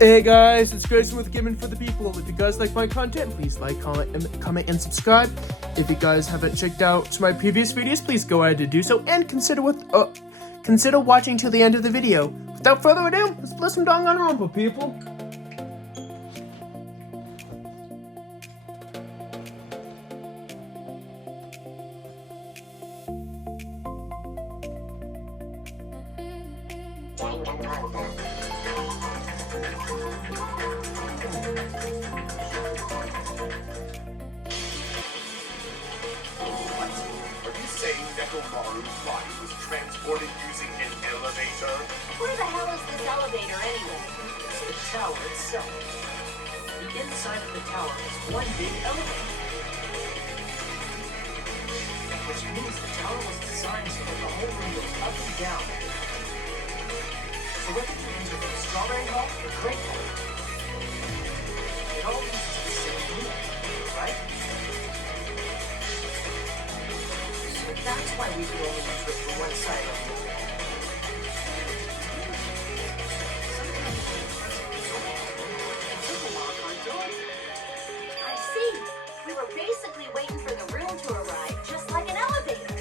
Hey guys, it's Grayson with Gaming for the People. If you guys like my content, please like, comment, and subscribe. If you guys haven't checked out my previous videos, please go ahead and do so, and consider watching till the end of the video. Without further ado, let's listen to Rumble, people. Maru's body was transported using an elevator? Where the hell is this elevator anyway? It's the tower itself. The inside of the tower is one big elevator. Which means the tower was designed so that the whole room goes up and down. So whether you enter from Strawberry Hall or Great Hall, it all leads to the same room, right? That's why we could only enter it from one side of the building. I see. We were basically waiting for the room to arrive, just like an elevator.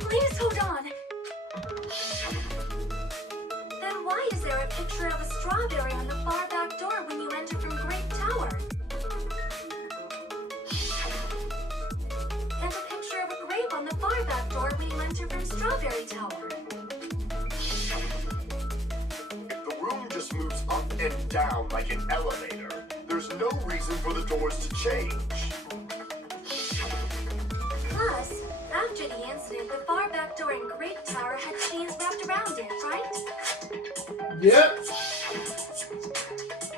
Please hold on. Then why is there a picture of a strawberry on the far back door when you enter from Great Tower? On the far back door when you enter from Strawberry Tower. If the room just moves up and down like an elevator, there's no reason for the doors to change. Plus, after the incident, the far back door in Great Tower had chains wrapped around it, right? Yep.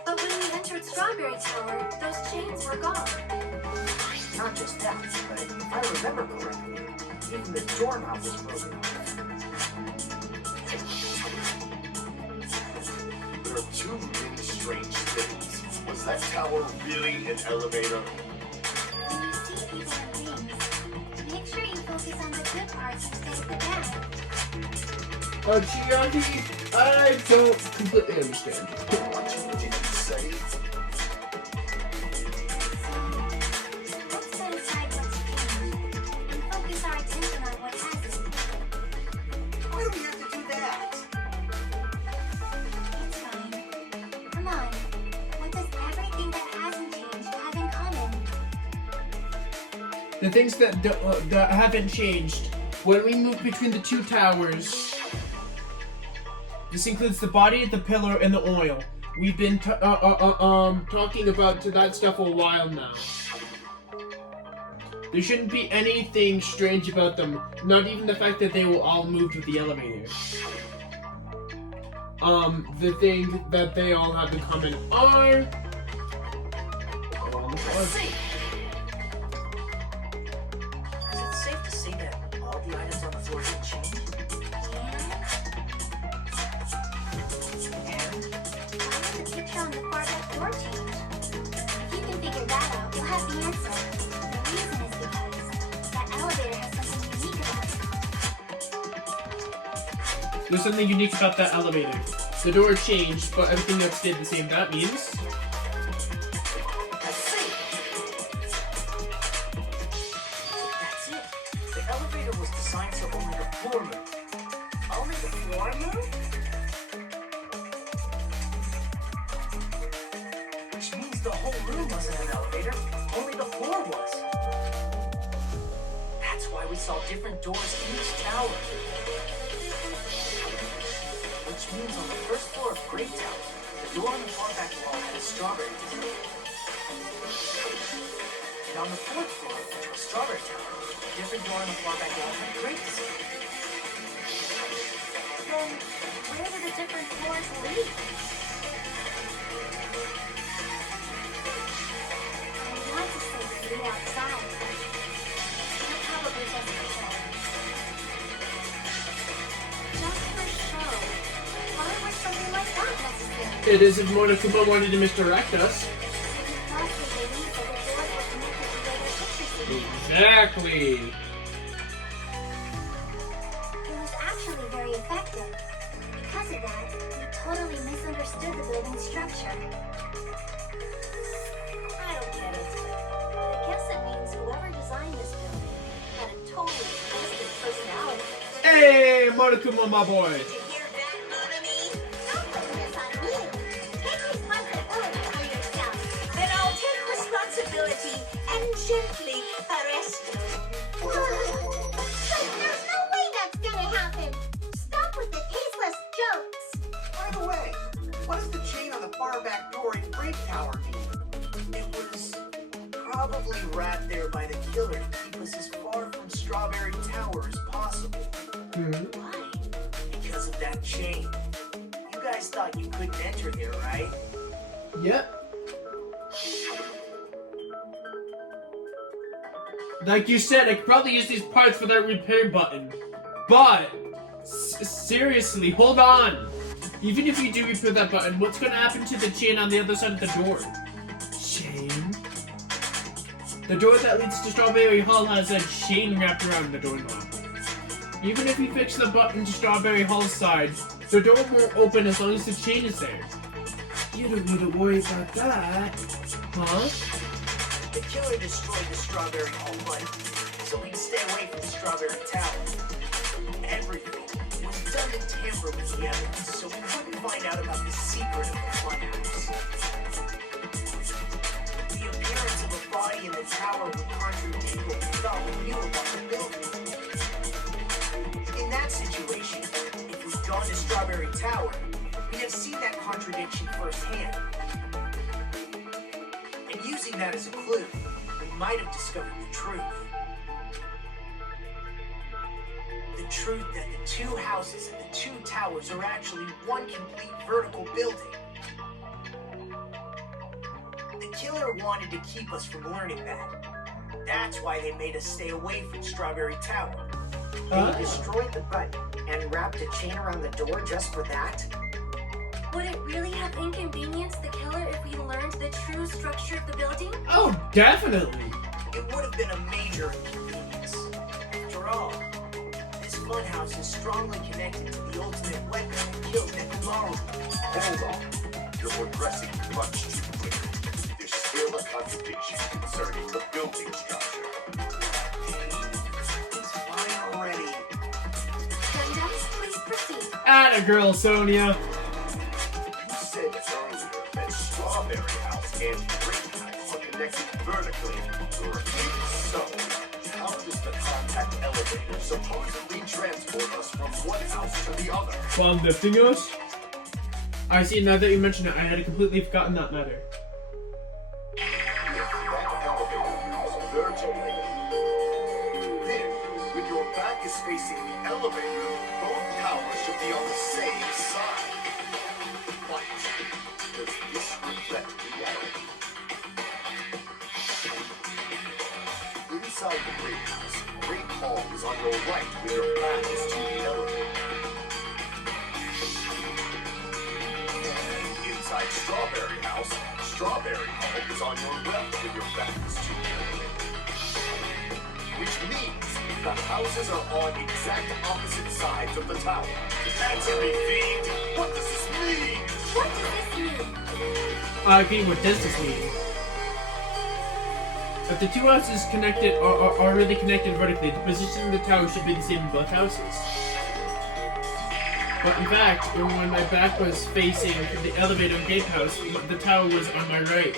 But when we entered Strawberry Tower, those chains were gone. Not just that, but if I remember correctly, even the doorknob was broken. There are too many strange things. Was that tower really an elevator? When you see people and things, make sure you focus on the good parts instead of the bad. Chianti, I don't completely understand. What did you say? The things that haven't changed. When we move between the two towers, this includes the body, the pillar, and the oil. We've been talking about that stuff a while now. There shouldn't be anything strange about them. Not even the fact that they will all move with the elevator. The thing that they all have in common are... Let's see. Is it safe to say that all the items on the floor have changed? And? Why did the picture on the far back door change? If you can figure that out, you'll have the answer. The reason is because that elevator has something unique about it. There's something unique about that elevator. The door changed, but everything else stayed the same. That means... Only the floor moved? Which means the whole room wasn't an elevator, only the floor was. That's why we saw different doors in each tower. Which means on the first floor of Great Tower, the door on the far back wall had a strawberry design. And on the fourth floor, which was Strawberry Tower, a different door on the far back wall had a grape design. Then, where do the different floors lead? I want to say view outside, but that probably doesn't show. Just for show. Why would something like that necessary? It is if Monokuma wanted to misdirect us. Possibly believe that the doors were connected to where their pictures should be. Exactly. It was actually very effective. Because of that, we totally misunderstood the building structure. I don't get it. I guess it means whoever designed this building had a totally twisted personality. Hey, Monokuma, my boy. Did you hear that, Monami? Don't blame this on me. Take responsibility for yourself. Then I'll take responsibility and gently arrest you. There's no way that's gonna happen. Stop with the tasteless jokes. By the way, what does the chain on the far back door in Great Tower mean? It was probably wrapped there by the killer to keep us as far from Strawberry Tower as possible. Why? Because of that chain. You guys thought you couldn't enter there, right? Yep. Like you said, I could probably use these parts for that repair button. But, seriously, hold on. Even if you do repair that button, what's going to happen to the chain on the other side of the door? Chain? The door that leads to Strawberry Hall has a chain wrapped around the doorknob. Even if you fix the button to Strawberry Hall's side, the door won't open as long as the chain is there. You don't need to worry about that. Huh? The killer destroyed the Strawberry Hall button, so we can stay away from Strawberry Tower. Everything was done to tamper with the evidence, so we couldn't find out about the secret of the funhouse. The appearance of a body in the tower would contradict what we thought we knew about the building. In that situation, if we'd gone to Strawberry Tower, we'd have seen that contradiction firsthand. And using that as a clue, we might have discovered the truth. The truth that the two houses and the two towers are actually one complete vertical building. The killer wanted to keep us from learning that. That's why they made us stay away from Strawberry Tower. They destroyed the button and wrapped a chain around the door just for that? Would it really have inconvenienced the killer if we learned the true structure of the building? Oh, definitely. It would have been a major inconvenience. After all, this funhouse is strongly connected to the ultimate weapon that killed Nekomaru. Hold on. You're progressing much too quickly. There's still a contradiction concerning the building structure. It's fine already. Gundam, please proceed. Atta girl, Sonia. You said earlier that Strawberry House and Great House are connected vertically. If so, how does the contact elevator supposedly transport us from one house to the other? While lifting us? I see, now that you mention it, I had completely forgotten that matter. If that elevator moves vertically, then when your back is facing the elevator, both towers should be on the same side. But does this reflect reality? Inside the Great House, Great Hall is on your right when your back is to the elevator. And inside Strawberry House, Strawberry Hall is on your left when your back is to the elevator. Which means the houses are on exact opposite sides of the tower. Answer me, Fiend! What does this mean? What does this mean? Okay, what does this mean? If the two houses connected are already connected vertically, the position of the tower should be the same in both houses. But in fact, when my back was facing the elevator and gate house, the tower was on my right.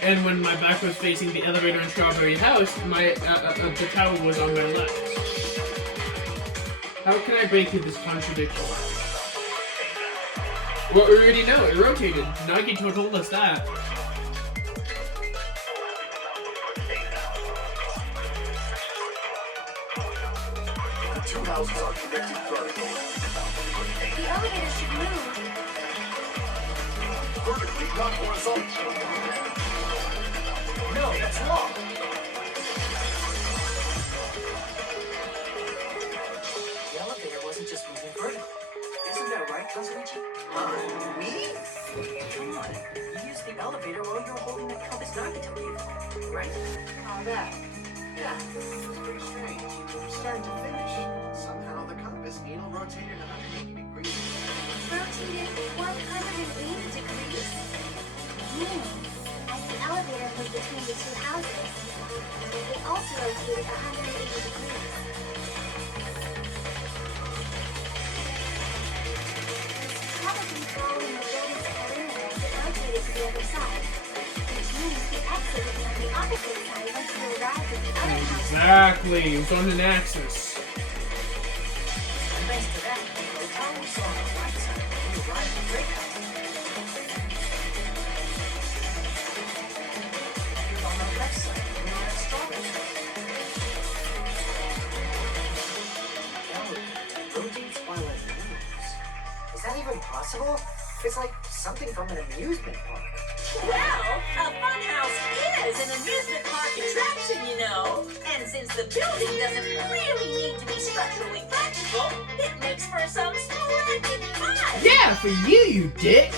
And when my back was facing the elevator and Strawberry House, the tower was on my left. How can I break through this contradiction? Well, we already know, it rotated. Nagito told us that. The two houses are connected vertically. The elevator should move. Vertically, not horizontally. No, that's wrong. The elevator wasn't just moving vertically. Isn't that right, Kazuichi? Me? Come on. You used the elevator while you were holding that compass Nagito gave you, right? Oh, that. Yeah. It's pretty strange. From start to finish, somehow the compass needle rotated 180 degrees. Rotated rotated 180 degrees? Meaning, as the elevator moved between the two houses, it also rotated 180 degrees. Probably following the building's perimeter as it rotated to the other side, which means the exit would be on the opposite side once you arrived at the other house. Exactly. It's on an axis. Thanks to that, the tower we saw on the right side when we arrived at the Great House. Here's on the left side when we were at Strawberry. Tower rotates while it moves. Is that even possible? It's like something from an amusement park. Well, a funhouse is an amusement park attraction, you know. And since the building doesn't really need to be structurally practical, it makes for some splendid fun. Yeah, for you dick.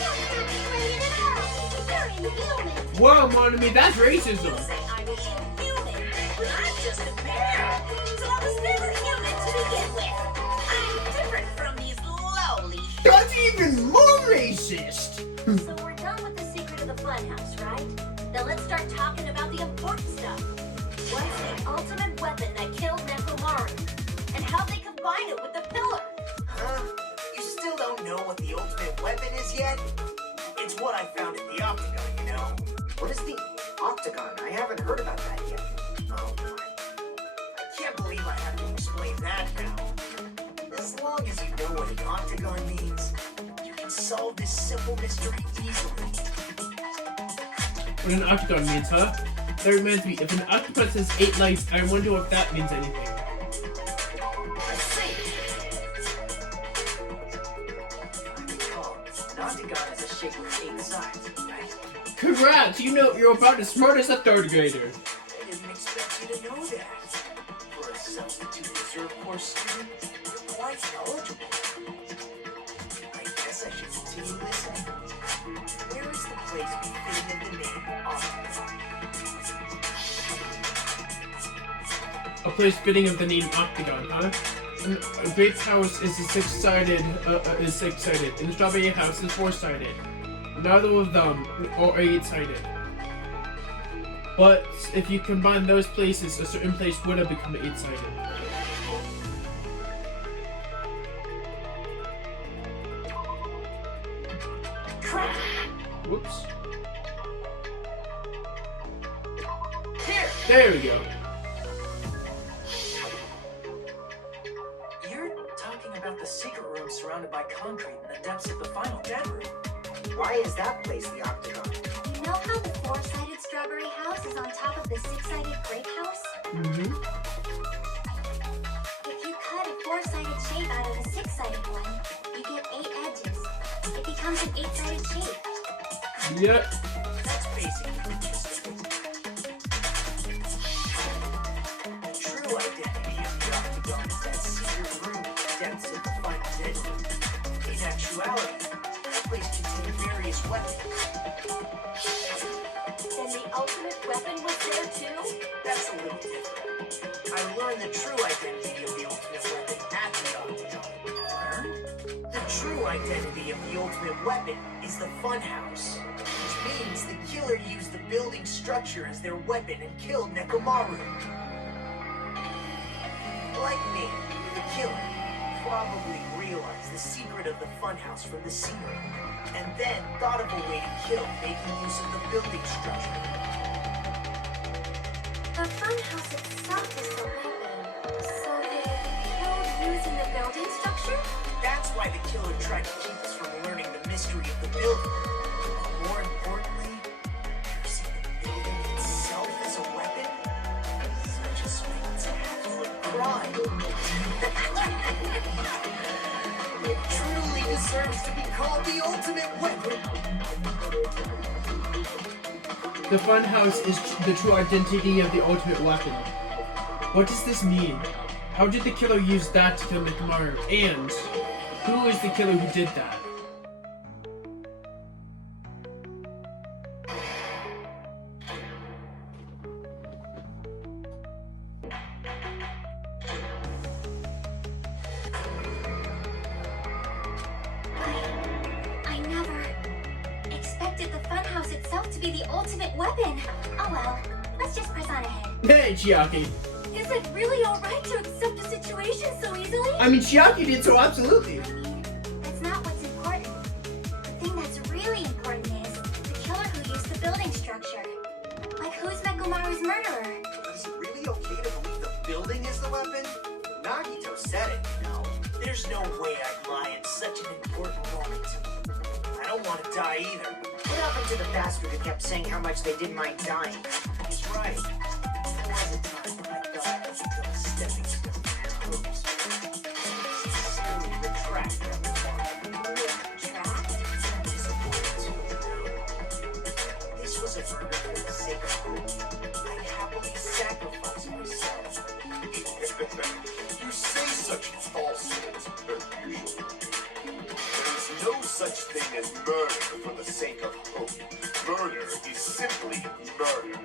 You're inhuman. Whoa, Monomi, that's racism. Say I'm inhuman, but I'm just a bear. So I was never human to begin with. I'm different from these lowly. That's even more racist. So we're done with the secret of the funhouse, right? Now let's start talking about the important stuff. What's the ultimate weapon that killed Nekomaru? And how they combine it with the pillar? Huh? You still don't know what the ultimate weapon is yet? It's what I found at the Octagon, you know. What is the Octagon? I haven't heard about that yet. Oh, boy. I can't believe I have to explain that now. As long as you know what an Octagon means, you can solve this simple mystery easily. What an octagon means, huh? That reminds me, if an octopus has 8 legs, I wonder if that means anything. Let's see. Oh, an octagon is a shape with 8 sides, right? Correct! You know, you're about as smart as a 3rd grader. I didn't expect you to know that. For a substitute reserve course student, you're quite knowledgeable. I guess I should continue listening. Where is the place befitting of the name Octagon? A place fitting of the name Octagon, huh? A great house is six-sided, and the strawberry house is 4-sided. Neither of them are 8-sided. But if you combine those places, a certain place would have become 8-sided. Whoops. Here! There we go. You're talking about the secret room surrounded by concrete in the depths of the final den room. Why is that place the Octagon? You know how the 4-sided strawberry house is on top of the 6-sided grape house? Mm-hmm. If you cut a 4-sided shape out of a 6-sided one, you get 8 edges. It becomes an 8-sided shape. Yep. That's basically interesting. The true identity of the Octagon is that secret room in the depths of the final den room. In actuality, that place contained various weapons. Then the ultimate weapon was there too? That's a little different. I learned the true identity of the ultimate weapon at the Octagon. Learned? The true identity of the ultimate weapon is the funhouse, which means the killer used the building structure as their weapon and killed Nekomaru. Like me, the killer probably realized the secret of the funhouse from the scenery, and then thought of a way to kill making use of the building structure. The funhouse itself is the weapon. So they killed using the building structure? That's why the killer tried to keep us from learning the mystery of the building. But more importantly, using the building itself as a weapon? Such a spectacular crime. It truly deserves to be called the ultimate weapon. The funhouse is the true identity of the ultimate weapon. What does this mean? How did the killer use that to kill Nekomaru? And who is the killer who did that? ultimate weapon. Oh well, let's just press on ahead. Hey, Chiaki. Is it really alright to accept a situation so easily? I mean, Chiaki did so absolutely. I mean, that's not what's important. The thing that's really important is the killer who used the building structure. Like, who's Nekomaru's murderer? Is it really okay to believe the building is the weapon? Nagito said it, you know. There's no way I'd lie at such an important moment. I don't want to die either. What happened to the bastard who kept saying how much they didn't mind dying? He's right. There was a time when I thought I was a stepping stone to hopes. Slowly retract that This was a murder for the sake of hope. I'd happily sacrifice myself. You say such falsehoods, usually. There is no such thing as murder for the sake of hope. Murder is simply murder.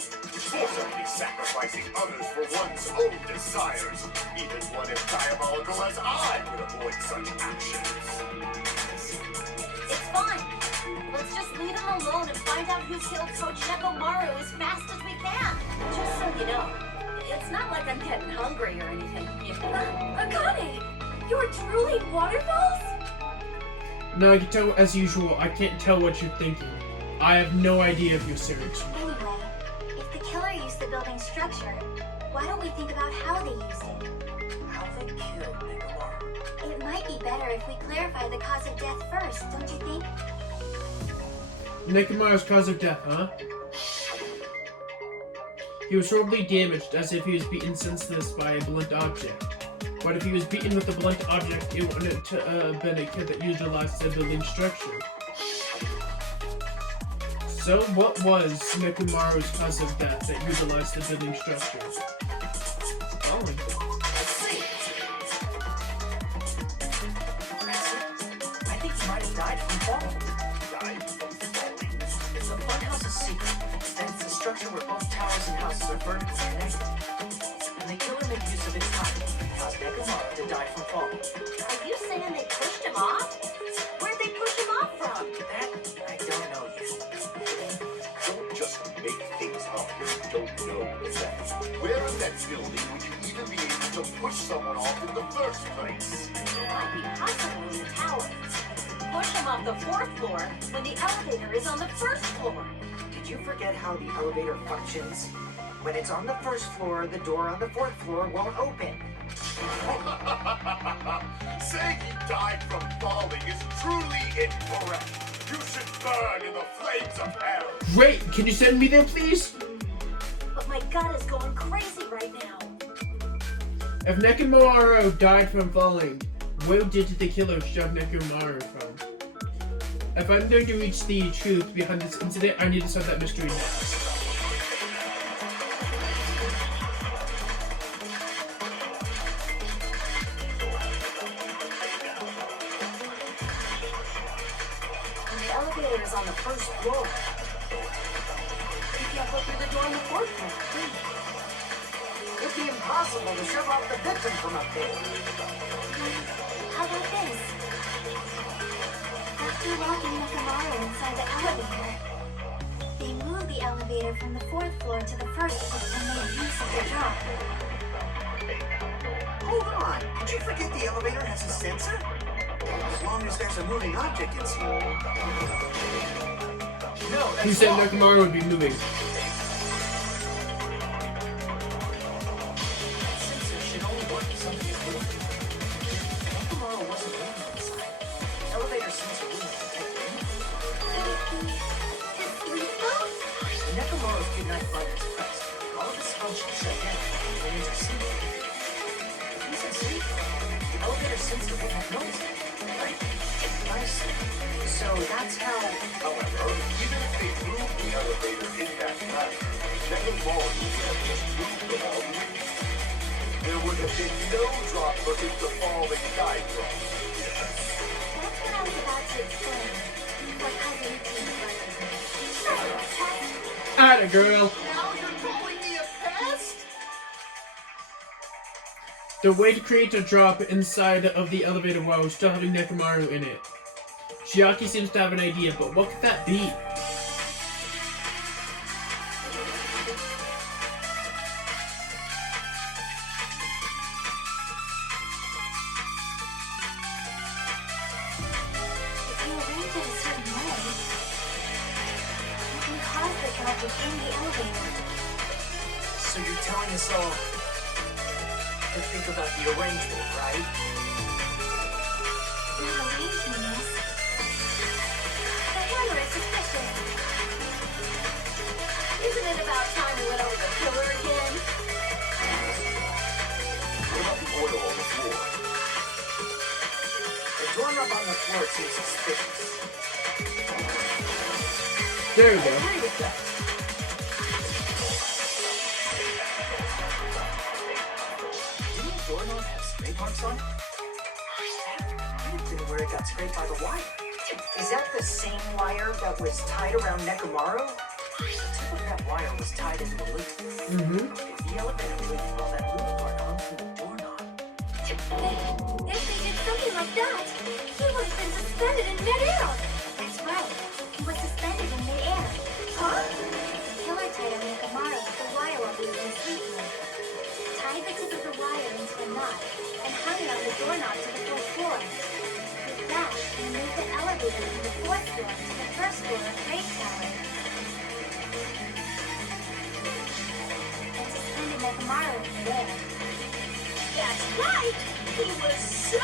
Forcibly sacrificing others for one's own desires. Even one as diabolical as I would avoid such actions. It's fine. Let's just leave him alone and find out who killed Coach Nekomaru as fast as we can. Just so you know, it's not like I'm getting hungry or anything. You know? Akane, you're drooling waterfalls? Nagito, as usual, I can't tell what you're thinking. I have no idea if you're serious. Anyway, if the killer used the building structure, why don't we think about how they used it? How they killed Nekomaru. It might be better if we clarify the cause of death first, don't you think? Nekomaru's cause of death, huh? He was horribly damaged, as if he was beaten senseless by a blunt object. But if he was beaten with a blunt object, it wouldn't have been a kid that utilized the building structure. So, what was Nekomaru's cause of death that utilized the building structure? Oh. I think he might have died from falling. Died from falling. It's a funhouse's secret, and it's a structure where both towers and houses are vertically connected. And the killer made use of its height, caused Nekomaru to die from falling. Are you saying they pushed him off? Where'd they push him off from? That I don't know yet. Don't just make things up if you don't know exactly. Where in that building would you even be able to push someone off in the first place? It might be possible in the tower. Push him off the 4th floor when the elevator is on the 1st floor. Did you forget how the elevator functions? When it's on the first floor, the door on the 4th floor won't open. Saying he died from falling is truly incorrect. You should burn in the flames of hell. Great! Can you send me there, please? But my gut is going crazy right now. If Nekomaru died from falling, where did the killer shove Nekomaru from? If I'm going to reach the truth behind this incident, I need to solve that mystery now. The elevator is on the 1st floor. You can't go through the door on the 4th floor. It'd be impossible to shove off the victim from up there. How about this? After locking Nekomaru inside the elevator, they moved the elevator from the 4th floor to the 1st floor and made use of the drop. Hold on, did you forget the elevator has a sensor? As long as there's a moving object inside. No, He that's said wrong. Nekomaru would be moving. Sensor should only work if something is moving. Nekomaru wasn't moving inside. Elevator sensor wouldn't detect anything. His sleep phone? Nekomaru's good night button is pressed. All of his functions shut down and enter sleep. If he's asleep, the elevator sensor would have noticed it, right? I see. So that's how. However, even if they moved the elevator in that manner, Nekomaru would have just moved them all with him. There would have been no drop for him to fall and die from. That's what I was about to explain. What Kazuichi was. Atta girl! Now you're calling me a pest? The way to create a drop inside of the elevator while still having Nekomaru in it. Chiaki seems to have an idea, but what could that be? caused the traffic in the elevator. So you're telling us all to think about the arrangement, right? That arrangement is... The hammer is suspicious. Isn't it about time we went over the killer again? What about the oil on the floor? The doorknob on the floor seems suspicious. There we go. Agree with that. Didn't the doorknob have scrape marks on it? Might have been where it got scraped by the wire. Is that the same wire that was tied around Nekomaru? The tip of that wire was tied into a loop. Mm-hmm. If the elevator moved while that loop part hung from the doorknob. If they did something like that, he would have been suspended in midair. That's right. He was suspended in midair. Huh? Killer tied on Nekomaru with the wire while he was in sleep mode. Tied the tip of the wire into a knot and hung it on the doorknob to the fourth floor. With that, he moved the elevator from the fourth floor to the first floor of Great Tower. And suspended Nekomaru in midair. That's right. He was so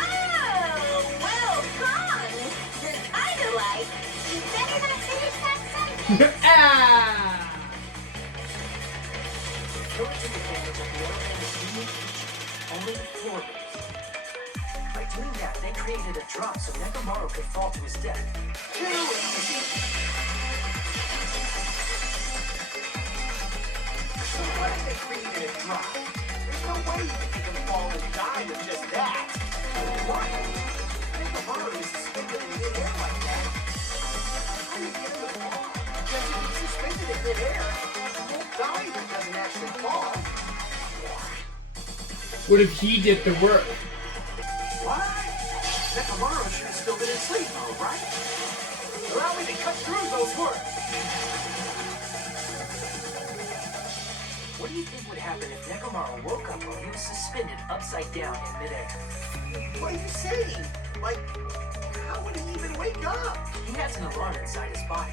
well hung. Kinda like. You better not finish that sentence. Ah! Killer took advantage of the elevator's unique feature, only the floor raised. By doing that, they created a drop so Nekomaru could fall to his death. Too easy. So what if they created a drop? There's no way you can fall and die with just that. What? Nekomaru is suspended in midair like that. How do you get him to fall? Because if he's suspended in midair, he won't die if he doesn't actually fall. What if he did the work? What? Nekomaru should have still been in sleep mode, right? Allow me to cut through those words. What do you think would happen if Nekomaru woke up while he was suspended upside down in midair? What are you saying? Like, how would he even wake up? He has an alarm inside his body.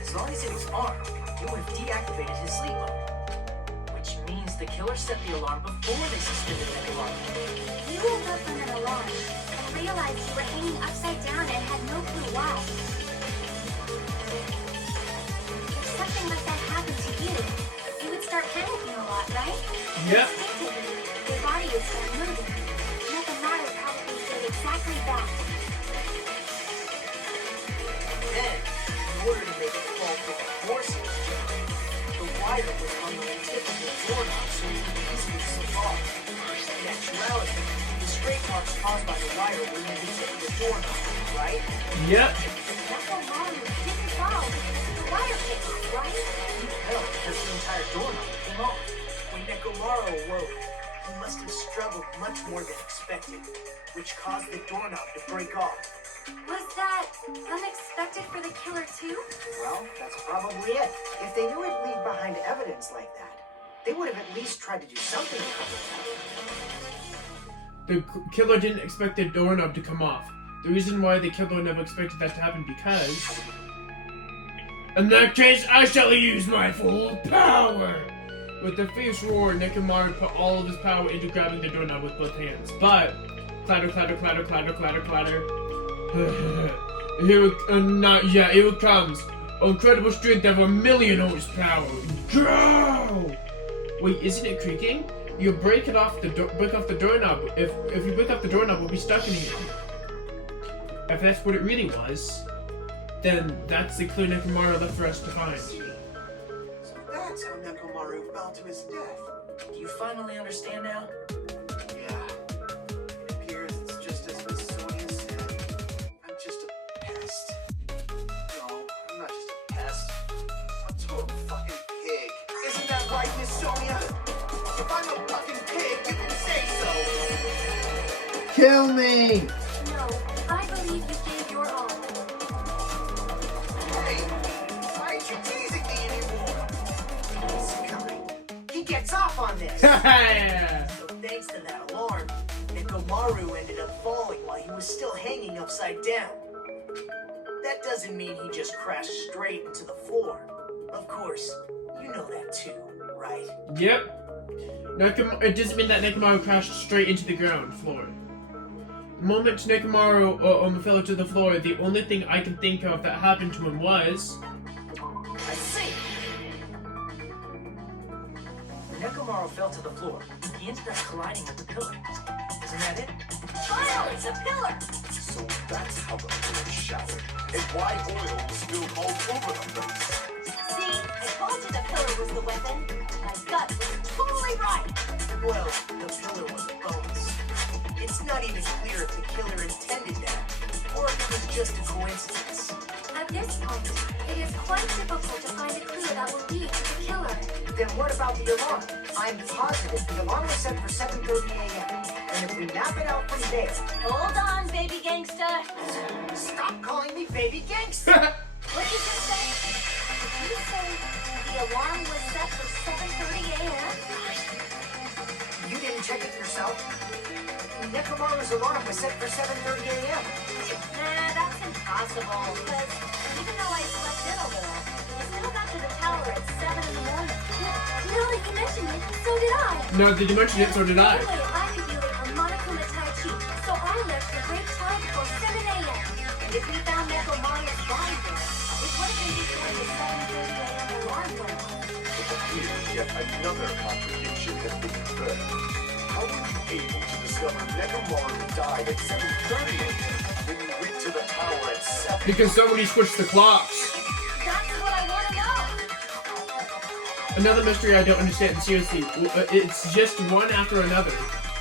As long as it was armed, it would have deactivated his sleep mode. Which means the killer set the alarm before they suspended Nekomaru. You woke up from an alarm and realized you were hanging upside down and had no clue why. If something like that happened to you, you would start panicking a lot, right? Yep. Instinctively, your body would start moving. Nekomaru probably did exactly that. Then, in order to make it fall with the force of the jump, the wire was on the tip of the doorknob so it could easily slip off. In actuality, the scrape marks caused by the wire were near the tip of the doorknob, right? Yep. Nekomaru didn't fall because the wire came off, right? No, because the entire doorknob came off. When Nekomaru awoke, he must have struggled much more than expected, which caused the doorknob to break off. Was that unexpected for the killer too? Well, that's probably it. If they knew it'd leave behind evidence like that, they would have at least tried to do something to cover it up. The killer didn't expect the doorknob to come off. The reason why the killer never expected that to happen because... In that case, I shall use my full power! With a fierce roar, Nekomaru put all of his power into grabbing the doorknob with both hands. But... Clatter, clatter, clatter, clatter, clatter, clatter. Not yet, here it comes. Incredible strength of 1,000,000 horsepower. Go! Wait, isn't it creaking? You break it off the break off the doorknob. If you break off the doorknob, we'll be stuck in here. If that's what it really was, then that's the clue Nekomaru left for us to find. So that's how Nekomaru fell to his death. Do you finally understand now? Yeah. It appears it's just as Miss Sonia said. I'm just a pest. No, I'm not just a pest. I'm a total fucking pig. Isn't that right, Miss Sonia? If I'm a fucking pig, you can say so. Kill me! No, I believe you gave your all. Hey, why aren't you teasing me anymore? This guy, he gets off on this. So thanks to that alarm, Nekomaru ended up falling while he was still hanging upside down. That doesn't mean he just crashed straight into the floor. Of course, you know that too, right? Yep. It doesn't mean that Nekomaru crashed straight into the ground floor. The moment Nekomaru fell to the floor, the only thing I can think of that happened to him was... I see. Nekomaru fell to the floor. He ended up colliding with the pillar. Isn't that it? Finally, it's a pillar! So that's how the pillar shattered, and why oil was spilled all over the place. See, I told you the pillar was the weapon. My gut was totally right. Well, the pillar was a bonus. It's not even clear if the killer intended that, or if it was just a coincidence. At this point, it is quite difficult to find a clue that will lead to the killer. Then what about the alarm? I'm positive the alarm was set for 7:30 a.m. And if we map it out from there... Hold on, baby gangsta. Stop calling me baby gangster! What did you just say? Did you say the alarm was set for 7:30 a.m.? You didn't check it yourself? Nekomaru's alarm was set for 7:30 a.m. Nah, that's impossible, because even though I slept in a little, I still got to the tower at 7 in the morning. Now that you mention it, so did I. No, did you mention it? So did I. No way I could be late on Monokuma Tai Chi, so I left the Great Tower before 7 a.m. And if we found Nekomaru's body there, it would have been before the 7:30 a.m. alarm went off. Here, yet another contradiction has been confirmed. How were you able to discover Nekomaru died at 7:30 a.m. when you went to the tower at 7? Because somebody switched the clocks. That's what I want to know. Another mystery I don't understand, seriously. It's just one after another.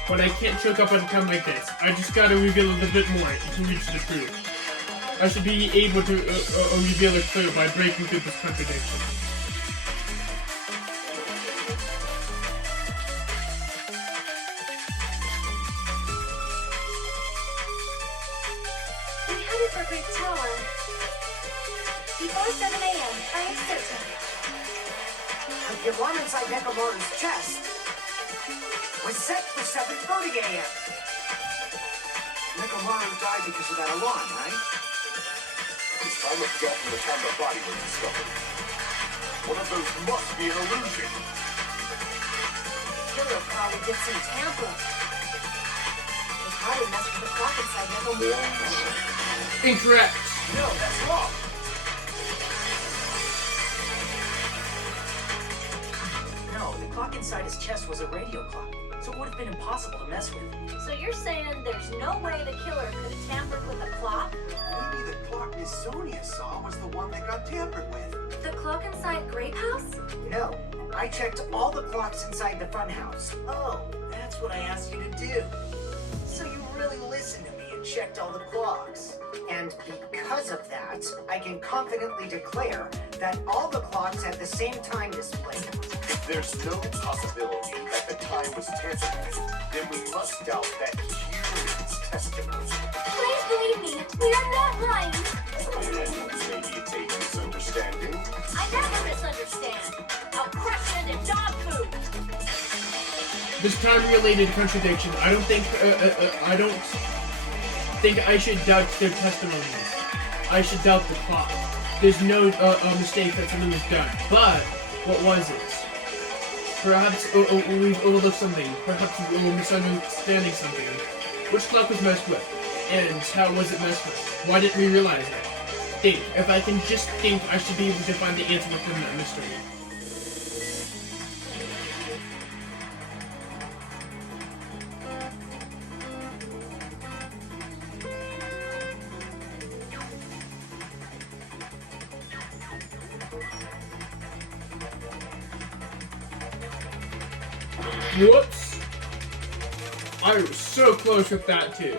But I can't choke up on a come like this. I just gotta reveal a little bit more to reach the truth. I should be able to reveal a clue by breaking through this contradiction. We headed for Great Tower before 7 a.m. I am certain. But the alarm inside Nekomaru's chest was set for 7:30 a.m. Nekomaru died because of that alarm, right? His time of death and the time the body was discovered. One of those must be an illusion. Killer probably did some tampering. He probably messed with the clock inside Nekomaru. Incorrect. No, that's wrong. No, the clock inside his chest was a radio clock, so it would have been impossible to mess with. So you're saying there's no way the killer could have tampered with a clock? Maybe the clock Miss Sonia saw was the one that got tampered with. The clock inside Grape House? No, I checked all the clocks inside the funhouse. Oh, that's what I asked you to do. So you really listened to me and checked all the clocks. And because of that, I can confidently declare that all the clocks had the same time displayed. If there's no possibility that the time was tampered with, then we must doubt that human's testimony. Please believe me, we are not lying. And maybe it's a misunderstanding. I never misunderstand. I'll crush it into dog food. This time-related contradiction. I don't think I should doubt their testimonies. I should doubt the clock. There's no mistake that something was done. But what was it? Perhaps we've overlooked something. Perhaps we're misunderstanding something. Which clock was messed with? And how was it messed with? Why didn't we realize it? Think. If I can just think, I should be able to find the answer within that mystery. Whoops! I was so close with that too.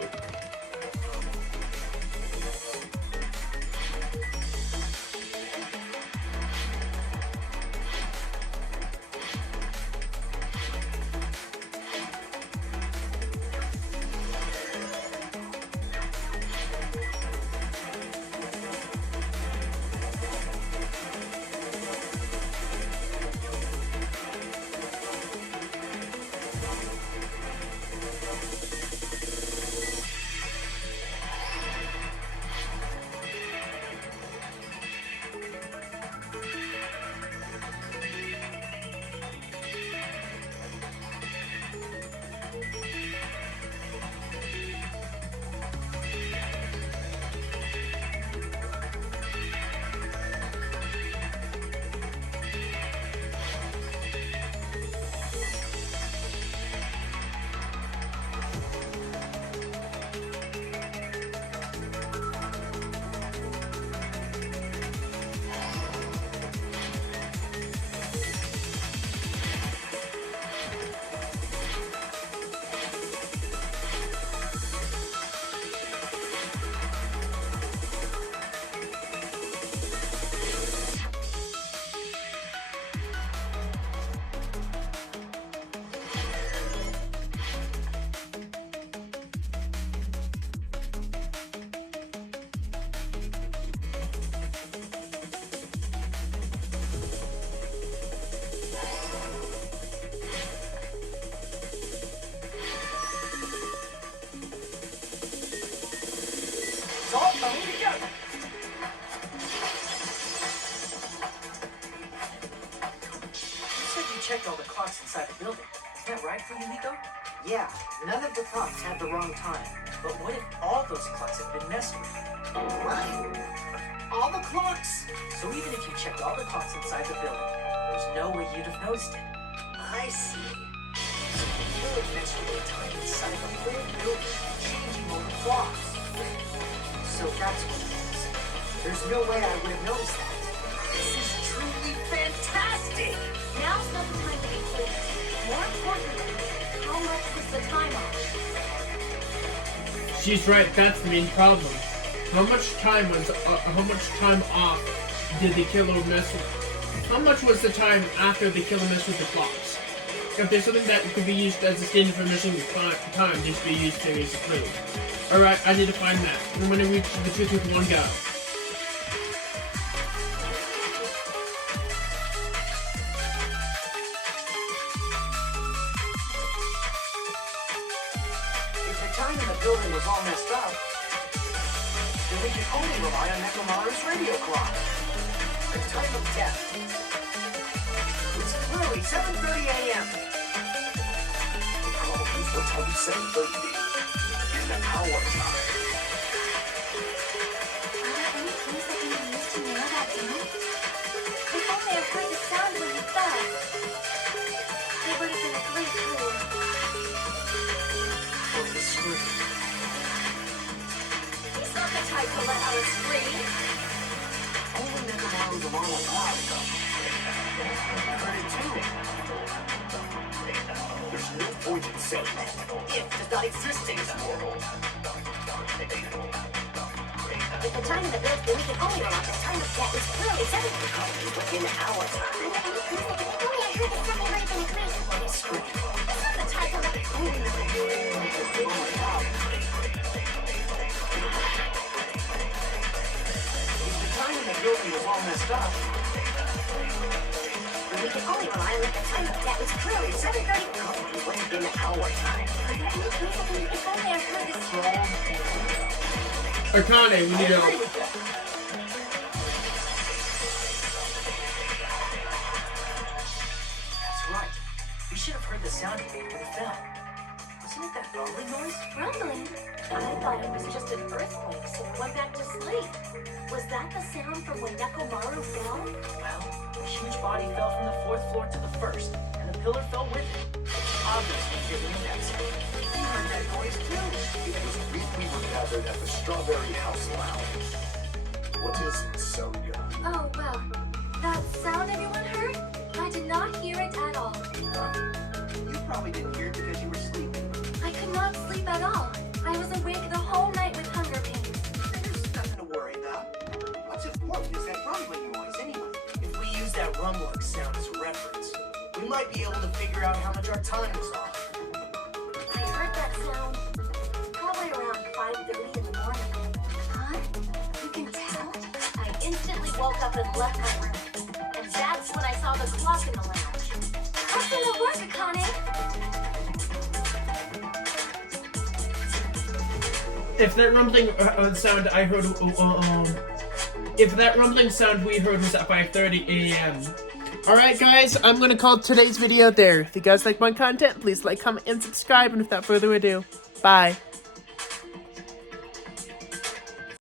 checked all the clocks inside the building. Is that right for you, Nico? Yeah, none of the clocks had the wrong time. But what if all those clocks have been messed with? Right? All the clocks. So even if you checked all the clocks inside the building, there's no way you'd have noticed it. I see. So you could mess with the time inside the whole building, changing all the clocks. So that's what it is. There's no way I would have noticed that. This is truly fantastic! Now's not the time to be foolish. More importantly, how much was the time off? She's right. That's the main problem. How much time off did the killer mess with? How much was the time after the killer messed with the clocks? If there's something that could be used as a standard for measuring the time, this should be used to as a clue. Alright, I need to find that. I'm gonna reach the truth with one go. If the time in the building was all messed up, then we can only rely on Nekomaru's radio clock. The time of death. It's clearly 7:30 a.m. What time is 7:30 in the hour time? Are there any clues that can be used to narrow that down? If only I heard the sound when he fell. It would have been a great clue. Or the scream. He's not the type to let out a scream. Only Nekomaru's alarm was loud, though. I heard it too. There's no point in saying that. It does not exist anymore. If the time in the building, we can only rely on the time of death. It's clearly 7 Within an hour time. If only I heard the sound, it would have been a great Or the scream. It's not the type of If the time in the building was all messed up, We can only rely on the time of death. It's clearly 7:30. within an hour time. If only I heard the sound. Akane, we need to... Agree with that. That's right. We should have heard the sound it made when it fell. Wasn't it that rumbling noise? Rumbling? I thought it was just an earthquake, so I went back to sleep. Was that the sound from when Nekomaru fell? Well, a huge body fell from the 4th floor to the 1st, and the pillar fell with it. Obviously, it made that sound. We heard that noise too. It was when we were gathered at the Strawberry House Lounge. What is it, Sonia? Oh, well. That sound everyone heard? I did not hear it at all. You probably didn't hear it because you were sleeping. I could not sleep at all. I was awake the whole night with hunger pains. There's nothing to worry about. What's important is that rumbling noise anyway. If we use that rumbling sound as a reference, we might be able to figure out how much our time was off. I heard that sound probably around 5:30 in the morning. Huh? You can tell? I instantly woke up and left my room. And that's when I saw the clock in the lounge. What's in the work, Akane? If that rumbling sound I heard, if that rumbling sound we heard was at 5:30 a.m. Alright guys, I'm gonna call today's video there. If you guys like my content, please like, comment, and subscribe. And without further ado, bye.